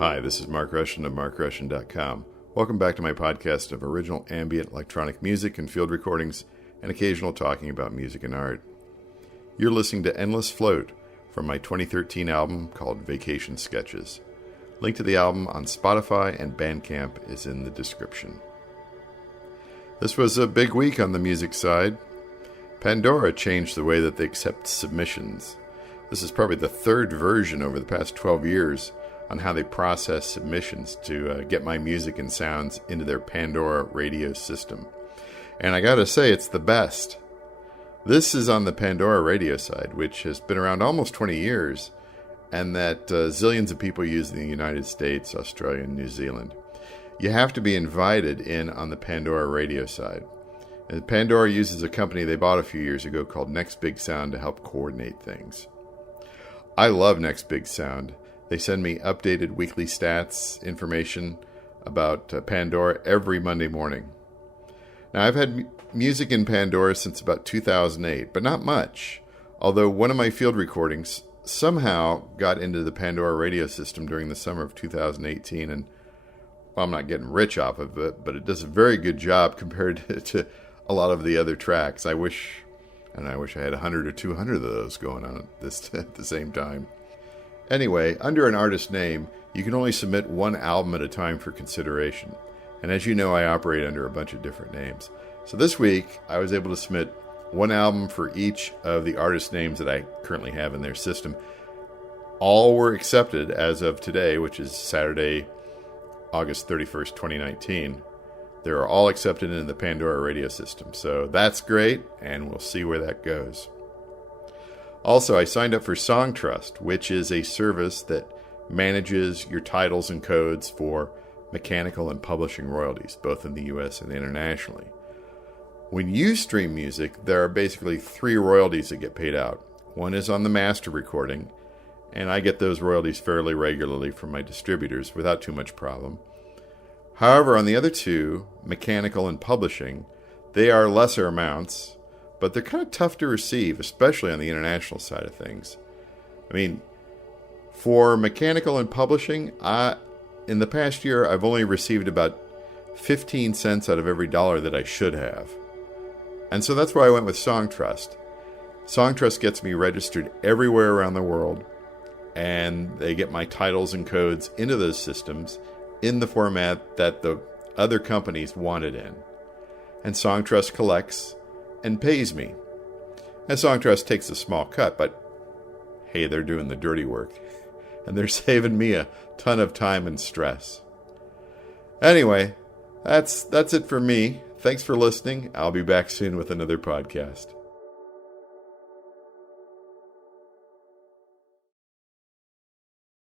Hi, this is Mark Rushton of markrushton.com. Welcome back to my podcast of original ambient electronic music and field recordings and occasional talking about music and art. You're listening to Endless Float from my 2013 album called Vacation Sketches. Link to the album on Spotify and Bandcamp is in the description. This was a big week on the music side. Pandora changed the way that they accept submissions. This is probably the third version over the past 12 years on how they process submissions to get my music and sounds into their Pandora radio system. And I gotta say, it's the best. This is on the Pandora radio side, which has been around almost 20 years, and that zillions of people use in the United States, Australia, and New Zealand. You have to be invited in on the Pandora radio side. And Pandora uses a company they bought a few years ago called Next Big Sound to help coordinate things. I love Next Big Sound. They send me updated weekly stats, information about Pandora every Monday morning. Now, I've had music in Pandora since about 2008, but not much. Although one of my field recordings somehow got into the Pandora radio system during the summer of 2018, and well, I'm not getting rich off of it, but it does a very good job compared to a lot of the other tracks. I wish I had 100 or 200 of those going on at the same time. Anyway, under an artist name, you can only submit one album at a time for consideration. And as you know, I operate under a bunch of different names. So this week, I was able to submit one album for each of the artist names that I currently have in their system. All were accepted as of today, which is Saturday, August 31st, 2019. They are all accepted into the Pandora radio system. So that's great, and we'll see where that goes. Also, I signed up for Songtrust, which is a service that manages your titles and codes for mechanical and publishing royalties, both in the US and internationally. When you stream music, there are basically three royalties that get paid out. One is on the master recording, and I get those royalties fairly regularly from my distributors without too much problem. However, on the other two, mechanical and publishing, they are lesser amounts, but they're kind of tough to receive, especially on the international side of things. I mean, for mechanical and publishing, in the past year, I've only received about 15 cents out of every dollar that I should have. And so that's why I went with Songtrust. Songtrust gets me registered everywhere around the world, and they get my titles and codes into those systems in the format that the other companies want it in. And Songtrust collects and pays me. And Songtrust takes a small cut, but hey, they're doing the dirty work. And they're saving me a ton of time and stress. Anyway, that's it for me. Thanks for listening. I'll be back soon with another podcast.